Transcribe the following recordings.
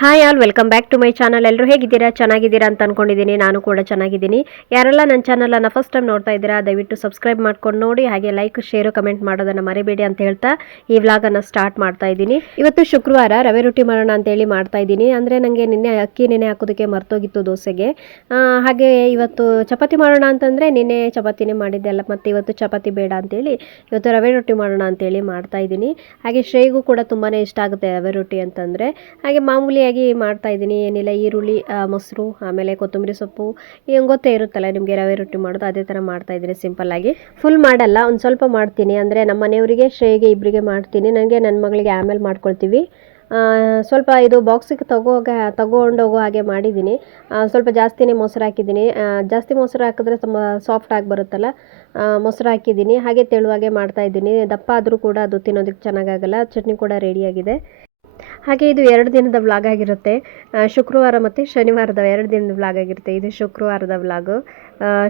Hi all welcome back to my channel ಎಲ್ಲರೂ ಹೇಗಿದ್ದೀರಾ? ಚೆನ್ನಾಗಿದ್ದೀರಾ ಅಂತ ಅನ್ಕೊಂಡಿದ್ದೀನಿ. ನಾನು ಕೂಡ ಚೆನ್ನಾಗಿದ್ದೀನಿ. ಯಾರೆಲ್ಲ ನನ್ನ ಚಾನಲನ್ನು ಫಸ್ಟ್ ಟೈಮ್ ನೋಡ್ತಾ ಇದ್ದೀರಾ, ದಯವಿಟ್ಟು ಸಬ್ಸ್ಕ್ರೈಬ್ ಮಾಡ್ಕೊಂಡು ನೋಡಿ, ಹಾಗೆ ಲೈಕ್ ಶೇರು ಕಮೆಂಟ್ ಮಾಡೋದನ್ನು ಮರಿಬೇಡಿ ಅಂತ ಹೇಳ್ತಾ ಈ ವ್ಲಾಗನ್ನು ಸ್ಟಾರ್ಟ್ ಮಾಡ್ತಾ ಇದ್ದೀನಿ. ಇವತ್ತು ಶುಕ್ರವಾರ ರವೆ ರೊಟ್ಟಿ ಮಾಡೋಣ ಅಂತೇಳಿ ಮಾಡ್ತಾ ಇದ್ದೀನಿ. ಅಂದರೆ ನನಗೆ ನಿನ್ನೆ ಅಕ್ಕಿ ನೆನೆ ಹಾಕೋದಕ್ಕೆ ಮರ್ತೋಗಿತ್ತು ದೋಸೆಗೆ. ಹಾಗೆ ಇವತ್ತು ಚಪಾತಿ ಮಾಡೋಣ ಅಂತಂದರೆ ನಿನ್ನೆ ಚಪಾತಿನೇ ಮಾಡಿದ್ದೆ ಅಲ್ಲ, ಮತ್ತು ಇವತ್ತು ಚಪಾತಿ ಬೇಡ ಅಂತೇಳಿ ಇವತ್ತು ರವೆ ರೊಟ್ಟಿ ಮಾಡೋಣ ಅಂತೇಳಿ ಮಾಡ್ತಾ ಇದ್ದೀನಿ. ಹಾಗೆ ಶ್ರೇಗೂ ಕೂಡ ತುಂಬಾ ಇಷ್ಟ ಆಗುತ್ತೆ ರವೆ ರೊಟ್ಟಿ ಅಂತಂದರೆ. ಹಾಗೆ ಮಾಮೂಲಿಯಾಗಿ ಮಾಡ್ತಾ ಇದ್ದೀನಿ. ಏನಿಲ್ಲ, ಈರುಳ್ಳಿ ಮೊಸರು, ಆಮೇಲೆ ಕೊತ್ತಂಬರಿ ಸೊಪ್ಪು, ಏನು ಗೊತ್ತೇ ಇರುತ್ತಲ್ಲ, ನಿಮಗೆ ರವೆ ರೊಟ್ಟಿ ಮಾಡೋದು, ಅದೇ ಥರ ಮಾಡ್ತಾ ಇದ್ದೀನಿ ಸಿಂಪಲ್ಲಾಗಿ ಫುಲ್ ಮಾಡಲ್ಲ, ಒಂದು ಸ್ವಲ್ಪ ಮಾಡ್ತೀನಿ. ಅಂದರೆ ನಮ್ಮ ಮನೆಯವರಿಗೆ, ಶ್ರೇಯಿಗೆ ಇಬ್ಬರಿಗೆ ಮಾಡ್ತೀನಿ. ನನಗೆ ನನ್ನ ಮಗಳಿಗೆ ಆಮೇಲೆ ಮಾಡ್ಕೊಳ್ತೀವಿ. ಸ್ವಲ್ಪ ಇದು ಬಾಕ್ಸಿಗೆ ತಗೋಗ ತಗೊಂಡೋಗೋ ಹಾಗೆ ಮಾಡಿದ್ದೀನಿ. ಸ್ವಲ್ಪ ಜಾಸ್ತಿನೇ ಮೊಸರು ಹಾಕಿದ್ದೀನಿ. ಜಾಸ್ತಿ ಮೊಸರು ಹಾಕಿದ್ರೆ ತುಂಬ ಸಾಫ್ಟ್ ಆಗಿ ಬರುತ್ತಲ್ಲ ಮೊಸರು ಹಾಕಿದ್ದೀನಿ. ಹಾಗೆ ತೆಳುವಾಗೆ ಮಾಡ್ತಾ ಇದ್ದೀನಿ. ದಪ್ಪ ಆದರೂ ಕೂಡ ಅದು ತಿನ್ನೋದಕ್ಕೆ ಚೆನ್ನಾಗಾಗಲ್ಲ. ಚಟ್ನಿ ಕೂಡ ರೆಡಿಯಾಗಿದೆ ಹಾಗೆ ಇದು ಎರಡು ದಿನದ ವ್ಲಾಗ್ ಆಗಿರುತ್ತೆ. ಶುಕ್ರವಾರ ಮತ್ತು ಶನಿವಾರದ ಎರಡು ದಿನದ ವ್ಲಾಗ್ ಆಗಿರುತ್ತೆ. ಇದು ಶುಕ್ರವಾರದ ವ್ಲಾಗು.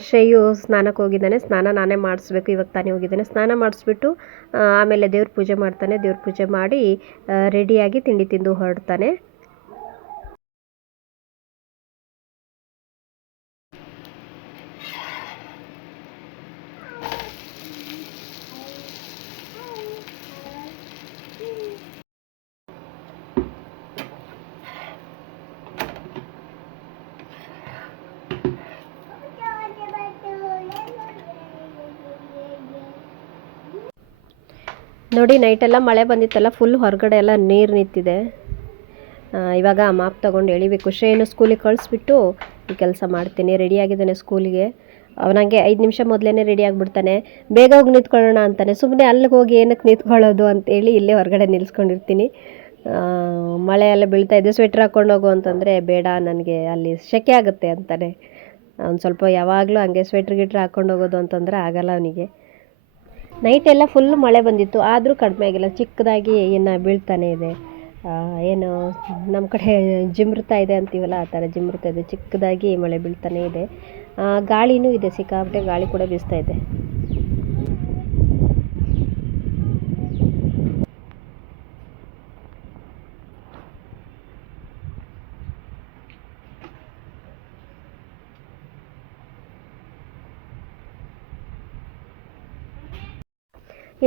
ಶ್ರೇಯು ಸ್ನಾನಕ್ಕೆ ಹೋಗಿದ್ದಾನೆ. ಸ್ನಾನ ನಾನೇ ಮಾಡಿಸ್ಬೇಕು. ಇವಾಗ ತಾನೇ ಹೋಗಿದ್ದಾನೆ. ಸ್ನಾನ ಮಾಡಿಸ್ಬಿಟ್ಟು ಆಮೇಲೆ ದೇವ್ರ ಪೂಜೆ ಮಾಡ್ತಾನೆ. ದೇವ್ರ ಪೂಜೆ ಮಾಡಿ ರೆಡಿಯಾಗಿ ತಿಂಡಿ ತಿಂದು ಹೊರಡ್ತಾನೆ. ನೋಡಿ ನೈಟೆಲ್ಲ ಮಳೆ ಬಂದಿತ್ತಲ್ಲ ಫುಲ್ ಹೊರಗಡೆ ಎಲ್ಲ ನೀರು ನಿಂತಿದೆ. ಇವಾಗ ಮಾಪ್ ತೊಗೊಂಡು ಎಳಿಬೇಕು. ಶ್ರೇಯನ್ನು ಸ್ಕೂಲಿಗೆ ಕಳಿಸ್ಬಿಟ್ಟು ಈ ಕೆಲಸ ಮಾಡ್ತೀನಿ. ರೆಡಿಯಾಗಿದ್ದಾನೆ ಸ್ಕೂಲಿಗೆ ಅವನಿಗೆ ಐದು ನಿಮಿಷ ಮೊದಲೇ ರೆಡಿ ಆಗಿಬಿಡ್ತಾನೆ. ಬೇಗ ಹೋಗಿ ನಿಂತ್ಕೊಳ್ಳೋಣ ಅಂತಾನೆ. ಸುಮ್ಮನೆ ಅಲ್ಲಿಗೆ ಹೋಗಿ ಏನಕ್ಕೆ ನಿಂತ್ಕೊಳ್ಳೋದು ಅಂತೇಳಿ ಇಲ್ಲೇ ಹೊರಗಡೆ ನಿಲ್ಸ್ಕೊಂಡಿರ್ತೀನಿ. ಮಳೆ ಎಲ್ಲ ಬೀಳ್ತಾ ಇದೆ. ಸ್ವೆಟ್ರ್ ಹಾಕ್ಕೊಂಡು ಹೋಗು ಅಂತಂದರೆ ಬೇಡ, ನನಗೆ ಅಲ್ಲಿ ಸೆಕೆ ಆಗುತ್ತೆ ಅಂತಾನೆ. ಅವ್ನು ಸ್ವಲ್ಪ ಯಾವಾಗಲೂ ಹಂಗೆ ಸ್ವೆಟ್ರ್ ಗಿಟ್ರ್ ಹಾಕ್ಕೊಂಡು ಹೋಗೋದು ಅಂತಂದರೆ ಆಗಲ್ಲ ಅವನಿಗೆ. ನೈಟ್ ಎಲ್ಲ ಫುಲ್ ಮಳೆ ಬಂದಿತ್ತು. ಆದರೂ ಕಡಿಮೆ ಆಗಿಲ್ಲ. ಚಿಕ್ಕದಾಗಿ ಇನ್ನು ಬೀಳ್ತಾನೆ ಇದೆ. ಏನು ನಮ್ಮ ಕಡೆ ಜಿಮೃತ ಇದೆ ಅಂತೀವಲ್ಲ, ಆ ಥರ ಜಿಮೃತ ಇದೆ. ಚಿಕ್ಕದಾಗಿ ಮಳೆ ಬೀಳ್ತಾನೆ ಇದೆ. ಗಾಳಿನೂ ಇದೆ. ಸಿಕ್ಕಾಪಟ್ಟೆ ಗಾಳಿ ಕೂಡ ಬೀಸ್ತಾ ಇದೆ.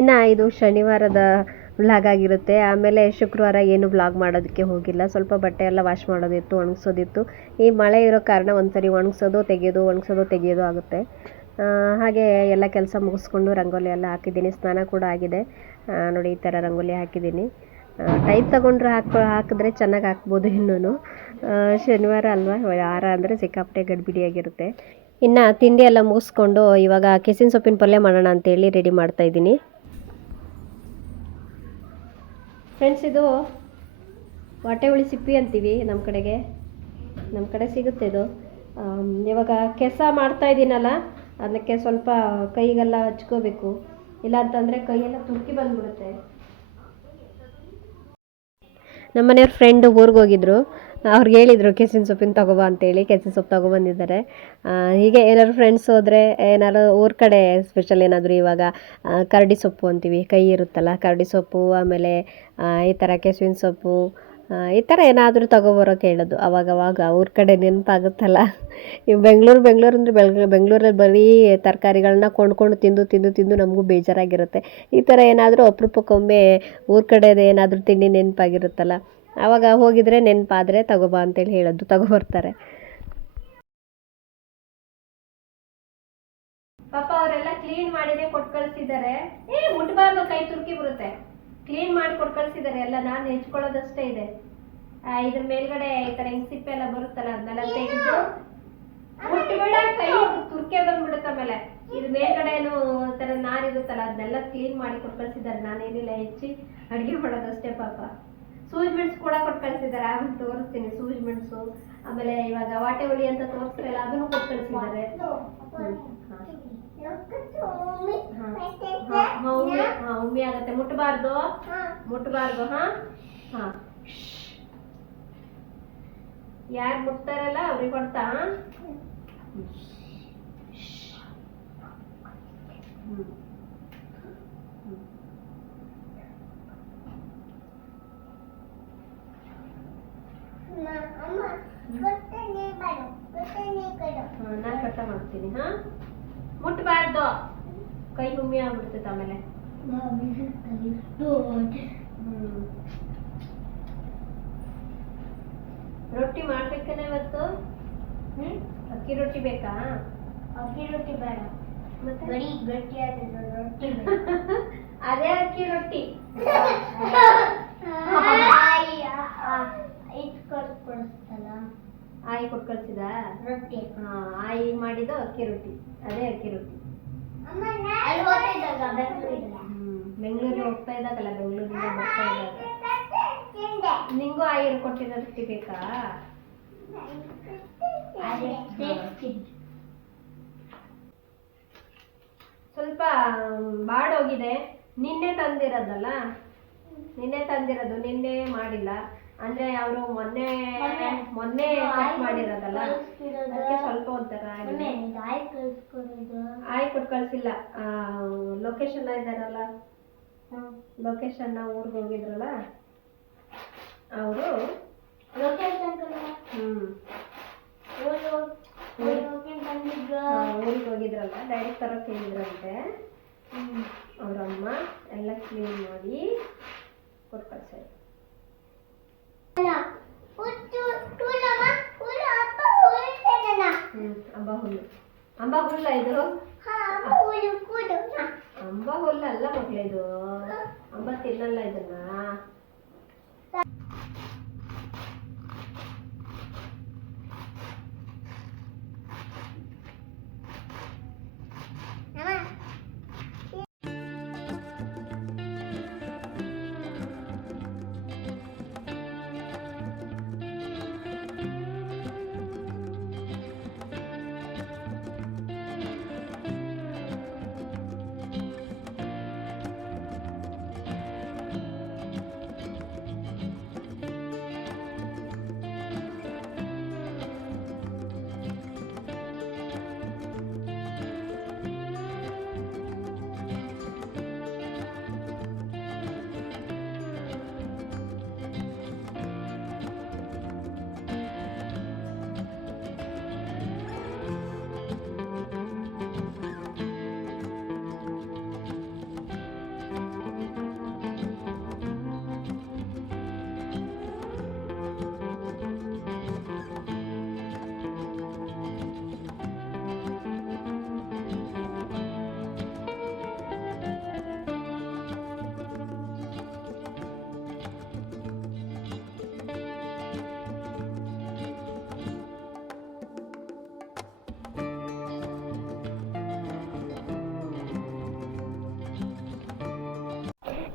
ಇನ್ನು ಇದು ಶನಿವಾರದ ವ್ಲಾಗ್ ಆಗಿರುತ್ತೆ. ಆಮೇಲೆ ಶುಕ್ರವಾರ ಏನು ವ್ಲಾಗ್ ಮಾಡೋದಕ್ಕೆ ಹೋಗಿಲ್ಲ. ಸ್ವಲ್ಪ ಬಟ್ಟೆ ಎಲ್ಲ ವಾಶ್ ಮಾಡೋದಿತ್ತು, ಒಣಗಿಸೋದಿತ್ತು. ಈ ಮಳೆ ಇರೋ ಕಾರಣ ಒಂದ್ಸರಿ ಒಣಗಿಸೋದು ತೆಗೆಯೋದು ಒಣಗಿಸೋದು, ತೆಗೆಯೋದು ಆಗುತ್ತೆ. ಹಾಗೆ ಎಲ್ಲ ಕೆಲಸ ಮುಗಿಸ್ಕೊಂಡು ರಂಗೋಲಿ ಎಲ್ಲ ಹಾಕಿದ್ದೀನಿ. ಸ್ನಾನ ಕೂಡ ಆಗಿದೆ. ನೋಡಿ, ಈ ಥರ ರಂಗೋಲಿ ಹಾಕಿದ್ದೀನಿ. ಟೈಮ್ ತಗೊಂಡ್ರೆ ಹಾಕೋ ಹಾಕಿದ್ರೆ ಚೆನ್ನಾಗಿ ಹಾಕ್ಬೋದು ಇನ್ನೂ ಶನಿವಾರ ಅಲ್ವಾ? ವಾರ ಅಂದರೆ ಸಿಕ್ಕಾಪಟ್ಟೆ ಗಡ್ಬಿಡಿಯಾಗಿರುತ್ತೆ. ಇನ್ನು ತಿಂಡಿ ಎಲ್ಲ ಮುಗಿಸ್ಕೊಂಡು ಇವಾಗ ಕೆಸಿನ ಸೊಪ್ಪಿನ ಪಲ್ಯ ಮಾಡೋಣ ಅಂತೇಳಿ ರೆಡಿ ಮಾಡ್ತಾ ಇದ್ದೀನಿ ಫ್ರೆಂಡ್ಸ್ ಇದು ವಾಟೆ ಹುಳಿ ಸಿಪ್ಪಿ ಅಂತೀವಿ ನಮ್ಮ ಕಡೆಗೆ. ನಮ್ಮ ಕಡೆ ಸಿಗುತ್ತೆ ಇದು. ಇವಾಗ ಕೆಸ ಮಾಡ್ತಾ ಇದ್ದೀನಲ್ಲ ಅದಕ್ಕೆ ಸ್ವಲ್ಪ ಕೈಗೆಲ್ಲ ಹಚ್ಕೋಬೇಕು. ಇಲ್ಲ ಅಂತಂದರೆ ಕೈಯೆಲ್ಲ ತುರ್ಕಿ ಬಂದ್ಬಿಡುತ್ತೆ. ನಮ್ಮ ಮನೆಯವ್ರ ಫ್ರೆಂಡ್ ಊರಿಗೆ ಹೋಗಿದ್ರು. ಅವ್ರಿಗೆ ಹೇಳಿದರು, ಕೆಸಿನ ಸೊಪ್ಪಿನ ತಗೋಬಾ ಅಂತೇಳಿ ಕೆಸಿನ ಸೊಪ್ಪು ತಗೊಬಂದಿದ್ದಾರೆ. ಹೀಗೆ ಏನಾದ್ರು ಫ್ರೆಂಡ್ಸ್ ಹೋದರೆ ಏನಾದ್ರು ಊರ ಕಡೆ ಸ್ಪೆಷಲ್ ಏನಾದರೂ ಇವಾಗ ಕರಡಿ ಸೊಪ್ಪು ಅಂತೀವಿ, ಕೈ ಇರುತ್ತಲ್ಲ, ಕರಡಿ ಸೊಪ್ಪು, ಆಮೇಲೆ ಈ ಥರ ಕೆಸುವಿನ ಸೊಪ್ಪು ಈ ಥರ ಏನಾದರೂ ತಗೊಬರೋಕೆ ಹೇಳೋದು ಅವಾಗವಾಗ ಊರ ಕಡೆ ನೆನಪಾಗುತ್ತಲ್ಲ. ಈ ಬೆಂಗಳೂರು ಬೆಂಗಳೂರು ಅಂದರೆ ಬೆಳ್, ಬೆಂಗಳೂರಲ್ಲಿ ಬರೀ ತರಕಾರಿಗಳನ್ನ ಕೊಂಡ್ಕೊಂಡು ತಿಂದು ತಿಂದು ತಿಂದು ನಮಗೂ ಬೇಜಾರಾಗಿರುತ್ತೆ. ಈ ಥರ ಏನಾದರೂ ಅಪರೂಪಕ್ಕೊಮ್ಮೆ ಊರ ಕಡೆದು ಏನಾದರೂ ತಿಂಡಿ ನೆನಪಾಗಿರುತ್ತಲ್ಲ ಆವಾಗ ಹೋಗಿದ್ರೆ ನೆನಪಾದರೆ ತಗೋಬಾ ಅಂತೇಳಿ ಹೇಳೋದು ತಗೊಬರ್ತಾರೆ ಪಾಪ ಅವರೆಲ್ಲ ಕ್ಲೀನ್ ಮಾಡಿನೇ ಕೊಟ್ಟು ಕಳಿಸಿದ್ದಾರೆ ಏ ಮುಟ್ಬಾರ್ದು ಕೈ ತುರ್ಕಿ ಬರುತ್ತೆ. ಕ್ಲೀನ್ ಮಾಡಿ ಕೊಟ್ಟು ಕಳಿಸಿದ್ದಾರೆ ಎಲ್ಲ, ನಾನು ಹೆಚ್ಕೊಳ್ಳೋದಷ್ಟೇ ಇದೆ. ಇದ್ರ ಮೇಲ್ಗಡೆ ಈ ತರ ಹಿಂಗ್ ಸಿಪ್ಪೆ ಎಲ್ಲ ಬರುತ್ತಲ್ಲ, ಅದನ್ನೆಲ್ಲ ತೆಗೆದು ಮುಟ್ಬೇಡ ಕೈ ತುರ್ಕೆ ಬಂದ್ಬಿಡುತ್ತೆ ಆಮೇಲೆ. ಇದ್ರ ಮೇಲ್ಗಡೆನು ತರ ನಾರ್ ಇರುತ್ತಲ್ಲ ಅದನ್ನೆಲ್ಲ ಕ್ಲೀನ್ ಮಾಡಿ ಕೊಟ್ಟು ಕಳಿಸಿದ್ದಾರೆ ನಾನೇನಿಲ್ಲ, ಹೆಚ್ಚಿ ಅಡ್ಗೆ ಮಾಡೋದಷ್ಟೇ ಪಾಪ. ಸೂಜ್ ಮೆಣಸು ಕೂಡ ಕೊಟ್ಟು ಕಳಿಸಿದ್ದಾರೆ. ಆಮೇಲೆ ತೋರಿಸ್ತೀನಿ ಸೂಜ್ ಮೆಣಸು. ಆಮೇಲೆ ಇವಾಗ ವಾಟೆ ಹುಳಿ ಅಂತ ತೋರಿಸ್ತಾರೆ ಅದನ್ನು ಕೊಟ್ಟು ಕಳಿಸಿದ್ದಾರೆ. ಉಮ್ಮಿ ಆಗತ್ತೆ. ಮುಟ್ಬಾರ್ದು. ಮುಟ್ಬಾರ್ದು ಹಾ? ಹಾ. ಯಾರು ಮುಟ್ತಾರಲ್ಲ ಅವ್ರಿಗೆ ಕೊಡ್ತಾ ಹ್ಮ್ ನಾನು ಕಟ್ಟ ಮಾಡ್ತೀನಿ ಹಾ? ಮುಟ್ಬಾರ್ದು. ಕೈ ಹುಮ್ಮಿ ಆಗ್ಬಿಡ್ತೈತೆ ಆಮೇಲೆ. ಹ್ಮ್. ರೊಟ್ಟಿ ಮಾಡ್ಬೇಕೇನೆ ಇವತ್ತು? ಅಕ್ಕಿ ರೊಟ್ಟಿ ಬೇಕಾ? ಅಕ್ಕಿ ರೊಟ್ಟಿ ಬೇಡ. ಮತ್ತೆ? ಬರೀ ಗಟ್ಟಿಯಾದ ರೊಟ್ಟಿ ಅದೇ ಅಕ್ಕಿ ರೊಟ್ಟಿ. ಆಯಿ ಕೊಟ್ಟು ಕಳ್ಸಿದ? ರೊಟ್ಟಿ. ಹಾ ಆಯಿ ಮಾಡಿದ್ದು ಅಕ್ಕಿ ರೊಟ್ಟಿ. ಅದೇ ಅಕ್ಕಿ ರೊಟ್ಟಿ. ಬೆಂಗಳೂರಿಗೆ ಹೋಗ್ತಾ ಇದ್ದಾಗಲ್ಲ ಬೆಂಗಳೂರಿಂದ ಬರ್ತಾ ಇದ್ದಾಗ ನಿಂಗೂ ಆಯಿ ಕೊಟ್ಟಿದ್ದ ರೊಟ್ಟಿ ಬೇಕಾ. ಸ್ವಲ್ಪ ಬಾಡೋಗಿದೆ. ನಿನ್ನೆ ತಂದಿರೋದಲ್ಲ? ನಿನ್ನೆ ತಂದಿರೋದು ನಿನ್ನೆ ಮಾಡಿಲ್ಲ. ಅಂದ್ರೆ ಅವರು ಮೊನ್ನೆ ಮೊನ್ನೆ. ಕಟ್ ಮಾಡಿರೋದಲ್ಲ? ಅದಕ್ಕೆ ಸ್ವಲ್ಪ ಒಂಥರ ಆಗಿದೆ. ಆಯ್ ಕೊಟ್ ಆಯ್ ಕೊಟ್ಟು ಕಳ್ಸಿಲ್ಲ. ಲೊಕೇಶನ್ ಇದ್ದಾರಲ್ಲ? ಲೊಕೇಶನ್ ಊರಿಗೆ ಹೋಗಿದ್ರಲ್ಲ? ಅವರು ಹ್ಮ್. ಊರಿಗೆ ಹೋಗ್- ಊರಿಗೆ ಹೋಗಿ ಊರಿಗೆ ಹೋಗಿದ್ರಲ್ಲ? ಡೈರೆಕ್ಟ್ ತರಕ್ ಹೇಳಿದ್ರಂತೆ. ಅವ್ರಮ್ಮ ಅವ್ರ ಎಲ್ಲ ಕ್ಲೀನ್ ಮಾಡಿ ಕೊಟ್ಟು ಕಳ್ಸಾರ ಅಣ್ಣ, ಹುಟ್ಟು, ಹುಟ್ಟುಲಮ್ಮ, ಹುಟ್ಟು, ಅಪ್ಪ ಹುಟ್ಟೆನಣ್ಣ. ಹ್ಮ್ ಅಂಬ ಹುಲ್ಲು ಅಂಬ ಹುಲ್ಲ ಇದು. ಅಂಬ ಹುಲ್ಲ ಅಲ್ಲ ಮಕ್ಳ ಇದು ಅಂಬ ತಿನ್ನಲ್ಲ ಇದನ್ನ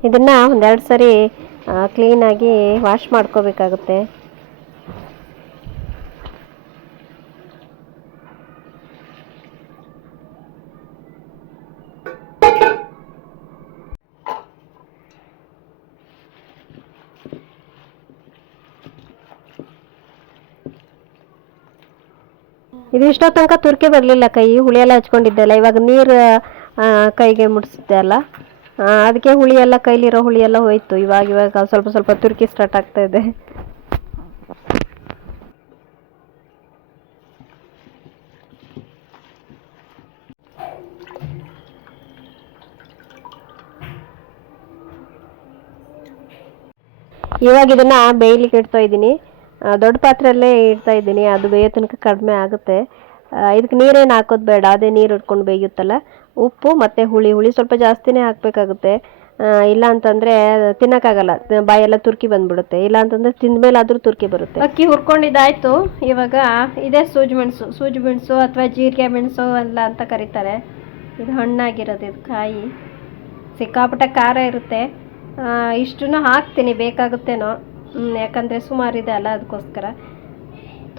ಇದನ್ನ ಒಂದೆರಡು ಸರಿ ಕ್ಲೀನಾಗಿ ವಾಶ್ ಮಾಡ್ಕೋಬೇಕಾಗುತ್ತೆ. ಇದು ಇಷ್ಟೋ ತನಕ ತುರ್ಕೆ ಬರಲಿಲ್ಲ ಕೈ, ಹುಳಿಯೆಲ್ಲ ಹಚ್ಕೊಂಡಿದ್ದೆಲ್ಲ, ಇವಾಗ ನೀರು ಕೈಗೆ ಮುಟ್ಸಿದ್ದೆ ಅಲ್ಲ? ಅದಕ್ಕೆ ಹುಳಿ ಎಲ್ಲ ಕೈಲಿರೋ ಹುಳಿ ಎಲ್ಲ ಹೋಯ್ತು. ಇವಾಗ ಇವಾಗ ಸ್ವಲ್ಪ ಸ್ವಲ್ಪ ತುರ್ಕಿ ಸ್ಟಾರ್ಟ್ ಆಗ್ತಾ ಇದೆ. ಇವಾಗ ಇದನ್ನ ಬೇಯ್ಲಿಕ್ಕೆ ಇಡ್ತಾ ಇದ್ದೀನಿ. ದೊಡ್ಡ ಪಾತ್ರೆಯಲ್ಲೇ ಇಡ್ತಾ ಇದ್ದೀನಿ. ಅದು ಬೇಯೋ ತನಕ ಕಡಿಮೆ ಆಗುತ್ತೆ. ಇದಕ್ಕೆ ನೀರೇನು ಹಾಕೋದು ಬೇಡ. ಅದೇ ನೀರು ಹಿಡ್ಕೊಂಡು ಬೇಯುತ್ತಲ್ಲ. ಉಪ್ಪು ಮತ್ತು ಹುಳಿ ಹುಳಿ ಸ್ವಲ್ಪ ಜಾಸ್ತಿನೇ ಹಾಕಬೇಕಾಗುತ್ತೆ. ಇಲ್ಲ ಅಂತಂದರೆ ತಿನ್ನೋಕ್ಕಾಗಲ್ಲ. ಬಾಯೆಲ್ಲ ತುರ್ಕಿ ಬಂದ್ಬಿಡುತ್ತೆ. ಇಲ್ಲ ಅಂತಂದರೆ ತಿಂದಮೇಲೆ ಆದರೂ ತುರ್ಕಿ ಬರುತ್ತೆ. ಅಕ್ಕಿ ಹುರ್ಕೊಂಡಿದ್ದಾಯ್ತು. ಇವಾಗ ಇದೇ ಸೂಜಿ ಮೆಣಸು ಸೂಜಿ ಮೆಣಸು ಅಥವಾ ಜೀರಿಗೆ ಮೆಣಸು ಎಲ್ಲ ಅಂತ ಕರೀತಾರೆ. ಇದು ಹಣ್ಣಾಗಿರೋದು, ಇದು ಕಾಯಿ. ಸಿಕ್ಕಾಪಟ್ಟೆ ಖಾರ ಇರುತ್ತೆ. ಇಷ್ಟನ್ನು ಹಾಕ್ತೀನಿ, ಬೇಕಾಗುತ್ತೇನೋ. ಯಾಕಂದರೆ ಸುಮಾರಿದೆ ಅಲ್ಲ ಅದಕ್ಕೋಸ್ಕರ.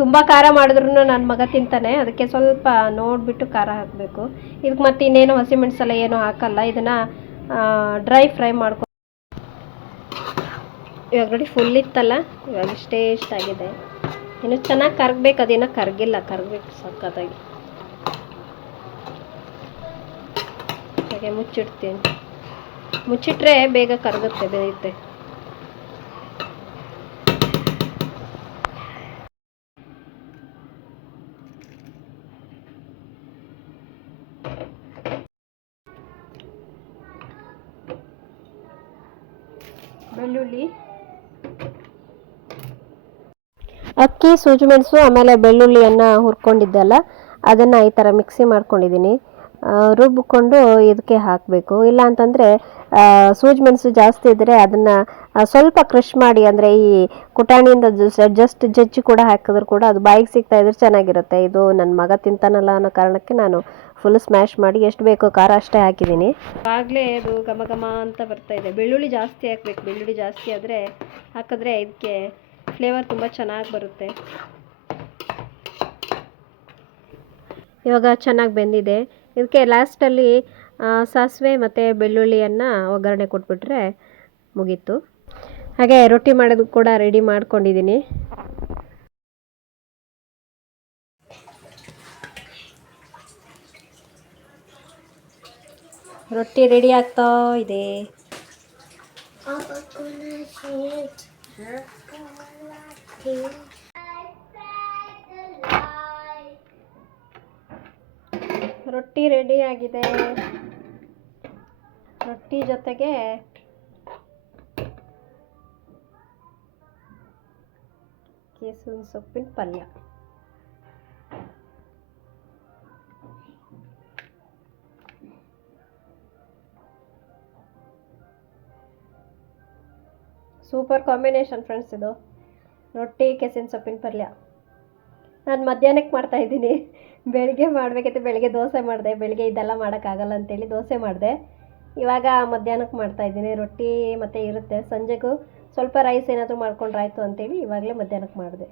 ತುಂಬ ಖಾರ ಮಾಡಿದ್ರು ನನ್ನ ಮಗ ತಿಂತಾನೆ, ಅದಕ್ಕೆ ಸ್ವಲ್ಪ ನೋಡಿಬಿಟ್ಟು ಖಾರ ಹಾಕಬೇಕು. ಇದಕ್ಕೆ ಮತ್ತೆ ಇನ್ನೇನು ಹಸಿಮೆಣಸೆಲ್ಲ ಏನೂ ಹಾಕಲ್ಲ, ಇದನ್ನು ಡ್ರೈ ಫ್ರೈ ಮಾಡ್ಕೊ ಇವಾಗ ನೋಡಿ ಫುಲ್ ಇತ್ತಲ್ಲ, ಇವಾಗ ಇಷ್ಟೇ ಇಷ್ಟಾಗಿದೆ ಇನ್ನು ಚೆನ್ನಾಗಿ ಕರಗಬೇಕು, ಅದೇನೋ ಕರಗಿಲ್ಲ, ಕರಗಬೇಕು ಸಕ್ಕತ್ತಾಗಿ ಹಾಗೆ ಮುಚ್ಚಿಡ್ತೀನಿ. ಮುಚ್ಚಿಟ್ರೆ ಬೇಗ ಕರಗುತ್ತೆ, ಬೇಯುತ್ತೆ. ಬೆಳ್ಳುಳ್ಳಿ. ಅಕ್ಕಿ, ಸೂಜಿ ಮೆಣಸು, ಆಮೇಲೆ ಬೆಳ್ಳುಳ್ಳಿಯನ್ನು ಹುರ್ಕೊಂಡಿದ್ದಲ್ಲ, ಅದನ್ನು ಈ ಥರ ಮಿಕ್ಸಿ ಮಾಡ್ಕೊಂಡಿದ್ದೀನಿ ರುಬ್ಬಿಕೊಂಡು ಇದಕ್ಕೆ ಹಾಕಬೇಕು. ಇಲ್ಲ ಅಂತಂದರೆ ಸೂಜಿ ಮೆಣಸು ಜಾಸ್ತಿ ಇದ್ದರೆ ಅದನ್ನು ಸ್ವಲ್ಪ ಕ್ರಷ್ ಮಾಡಿ, ಅಂದರೆ ಈ ಕುಟಾಣಿಯಿಂದ ಜಸ್ಟ್ ಜಜ್ಜಿ ಕೂಡ ಹಾಕಿದ್ರು ಕೂಡ ಅದು ಬಾಯಿಗೆ ಸಿಗ್ತಾ ಇದ್ರೆ ಚೆನ್ನಾಗಿರುತ್ತೆ. ಇದು ನನ್ನ ಮಗ ತಿಂತಾನಲ್ಲ ಅನ್ನೋ ಕಾರಣಕ್ಕೆ ನಾನು ಫುಲ್ ಸ್ಮ್ಯಾಶ್ ಮಾಡಿ ಎಷ್ಟು ಬೇಕೋ ಖಾರ ಅಷ್ಟೇ ಹಾಕಿದ್ದೀನಿ. ಆಗಲೇ ಅದು ಘಮ ಘಮ ಅಂತ ಬರ್ತಾ ಇದೆ. ಬೆಳ್ಳುಳ್ಳಿ ಜಾಸ್ತಿ ಹಾಕಬೇಕು. ಬೆಳ್ಳುಳ್ಳಿ ಜಾಸ್ತಿ ಆದರೆ ಹಾಕಿದ್ರೆ ಇದಕ್ಕೆ ಫ್ಲೇವರ್ ತುಂಬ ಚೆನ್ನಾಗಿ ಬರುತ್ತೆ. ಇವಾಗ ಚೆನ್ನಾಗಿ ಬೆಂದಿದೆ. ಇದಕ್ಕೆ ಲಾಸ್ಟಲ್ಲಿ ಸಾಸಿವೆ ಮತ್ತು ಬೆಳ್ಳುಳ್ಳಿಯನ್ನು ಒಗ್ಗರಣೆ ಕೊಟ್ಬಿಟ್ರೆ ಮುಗೀತು. ಹಾಗೆ ರೊಟ್ಟಿ ಮಾಡೋದು ಕೂಡ ರೆಡಿ ಮಾಡ್ಕೊಂಡಿದ್ದೀನಿ. ರೊಟ್ಟಿ ರೆಡಿ ಆಗ್ತಾ ಇದೆ. ರೊಟ್ಟಿ ರೆಡಿ ಆಗಿದೆ. ರೊಟ್ಟಿ ಜೊತೆಗೆ ಕೇಸರಿ ಸೊಪ್ಪಿನ ಪಲ್ಯ. ಸೂಪರ್ ಕಾಂಬಿನೇಷನ್ ಫ್ರೆಂಡ್ಸ್ ಇದು. ರೊಟ್ಟಿ ಕೆಸಿನ ಸೊಪ್ಪಿನ ಪಲ್ಯ ನಾನು ಮಧ್ಯಾಹ್ನಕ್ಕೆ ಮಾಡ್ತಾ ಇದ್ದೀನಿ. ಬೆಳಿಗ್ಗೆ ಮಾಡಬೇಕಿತ್ತು ಬೆಳಿಗ್ಗೆ ದೋಸೆ ಮಾಡಿದೆ. ಬೆಳಗ್ಗೆ ಇದೆಲ್ಲ ಮಾಡೋಕ್ಕಾಗಲ್ಲ ಅಂತೇಳಿ ದೋಸೆ ಮಾಡಿದೆ. ಇವಾಗ ಮಧ್ಯಾಹ್ನಕ್ಕೆ ಮಾಡ್ತಾ ಇದ್ದೀನಿ. ರೊಟ್ಟಿ ಮತ್ತು ಇರುತ್ತೆ. ಸಂಜೆಗೂ ಸ್ವಲ್ಪ ರೈಸ್ ಏನಾದರೂ ಮಾಡ್ಕೊಂಡ್ರಾಯ್ತು ಅಂತೇಳಿ ಇವಾಗಲೇ ಮಧ್ಯಾಹ್ನಕ್ಕೆ ಮಾಡಿದೆ.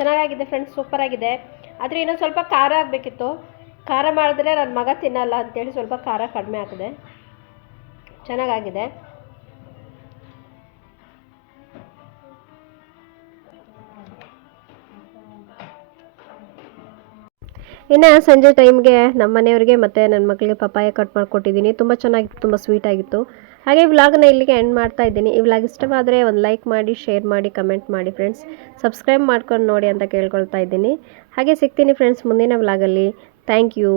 ಚೆನ್ನಾಗಾಗಿದೆ ಫ್ರೆಂಡ್ಸ್ ಸೂಪರ್ ಆಗಿದೆ. ಆದರೆ ಇನ್ನೊಂದು ಸ್ವಲ್ಪ ಖಾರ ಆಗಬೇಕಿತ್ತು. ಖಾರ ಮಾಡಿದ್ರೆ ನನ್ನ ಮಗ ತಿನ್ನಲ್ಲ ಅಂತೇಳಿ ಸ್ವಲ್ಪ ಖಾರ ಕಡಿಮೆ ಹಾಕಿದೆ ಚೆನ್ನಾಗಾಗಿದೆ. ಇನ್ನು ಸಂಜೆ ಟೈಮ್ಗೆ ನಮ್ಮ ಮನೆಯವ್ರಿಗೆ ಮತ್ತು ನನ್ನ ಮಕ್ಕಳಿಗೆ ಪಪ್ಪಾಯ ಕಟ್ ಮಾಡಿಕೊಟ್ಟಿದ್ದೀನಿ. ತುಂಬ ಚೆನ್ನಾಗಿತ್ತು, ತುಂಬ ಸ್ವೀಟ್ ಆಗಿತ್ತು. ಹಾಗೆ ವ್ಲಾಗ್ನ ಇಲ್ಲಿಗೆ ಎಂಡ್ ಮಾಡ್ತಾ ಇದ್ದೀನಿ. ಈ ವ್ಲಾಗ್ ಇಷ್ಟವಾದರೆ ಒಂದು ಲೈಕ್ ಮಾಡಿ ಶೇರ್ ಮಾಡಿ ಕಮೆಂಟ್ ಮಾಡಿ ಫ್ರೆಂಡ್ಸ್ ಸಬ್ಸ್ಕ್ರೈಬ್ ಮಾಡ್ಕೊಂಡು ನೋಡಿ ಅಂತ ಕೇಳ್ಕೊಳ್ತಾ ಇದ್ದೀನಿ. ಹಾಗೆ ಸಿಗ್ತೀನಿ ಫ್ರೆಂಡ್ಸ್ ಮುಂದಿನ ವ್ಲಾಗಲ್ಲಿ ಥ್ಯಾಂಕ್ ಯು